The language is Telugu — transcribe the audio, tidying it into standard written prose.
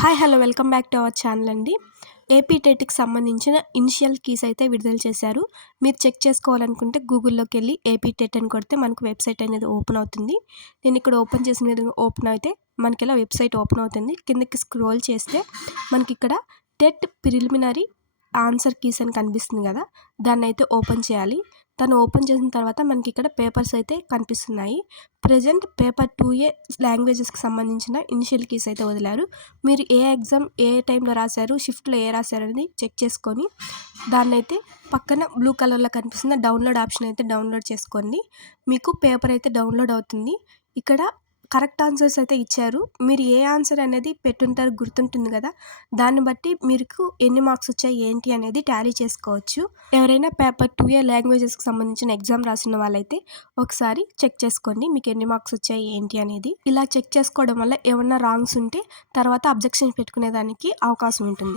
Hi hello welcome back to our channel అండి. ఏపీ టెట్‌కి సంబంధించిన ఇనిషియల్ కీస్ అయితే విడుదల చేశారు. మీరు చెక్ చేసుకోవాలనుకుంటే గూగుల్‌లోకి వెళ్ళి ఏపీ టెట్ అని కొడితే మనకు వెబ్సైట్ అనేది ఓపెన్ అవుతుంది. నేను ఇక్కడ ఓపెన్ చేసిన విధంగా ఓపెన్ అయితే మనకి ఇలా వెబ్సైట్ ఓపెన్ అవుతుంది. కిందకి స్క్రోల్ చేస్తే మనకి ఇక్కడ టెట్ ప్రిలిమినరీ ఆన్సర్ కీస్ అని కనిపిస్తుంది కదా, దాన్ని అయితే ఓపెన్ చేయాలి. దాన్ని ఓపెన్ చేసిన తర్వాత మనకి ఇక్కడ పేపర్స్ అయితే కనిపిస్తున్నాయి. ప్రెజెంట్ పేపర్ 2A లాంగ్వేజెస్కి సంబంధించిన ఇనిషియల్ కీస్ అయితే వదిలారు. మీరు ఏ ఎగ్జామ్ ఏ టైంలో రాశారు, షిఫ్ట్లో ఏ రాశారు అనేది చెక్ చేసుకొని దాన్నైతే పక్కన బ్లూ కలర్లో కనిపిస్తున్న డౌన్లోడ్ ఆప్షన్ అయితే డౌన్లోడ్ చేసుకోండి. మీకు పేపర్ అయితే డౌన్లోడ్ అవుతుంది. ఇక్కడ కరెక్ట్ ఆన్సర్స్ అయితే ఇచ్చారు. మీరు ఏ ఆన్సర్ అనేది పెట్టుంటారు గుర్తుంటుంది కదా, దాన్ని బట్టి మీకు ఎన్ని మార్క్స్ వచ్చాయి ఏంటి అనేది టాలీ చేసుకోవచ్చు. ఎవరైనా పేపర్ 2A లాంగ్వేజెస్కి సంబంధించిన ఎగ్జామ్ రాసిన వాళ్ళైతే ఒకసారి చెక్ చేసుకోండి మీకు ఎన్ని మార్క్స్ వచ్చాయి ఏంటి అనేది. ఇలా చెక్ చేసుకోవడం వల్ల ఏమన్నా రాంగ్స్ ఉంటే తర్వాత అబ్జెక్షన్ పెట్టుకునేదానికి అవకాశం ఉంటుంది.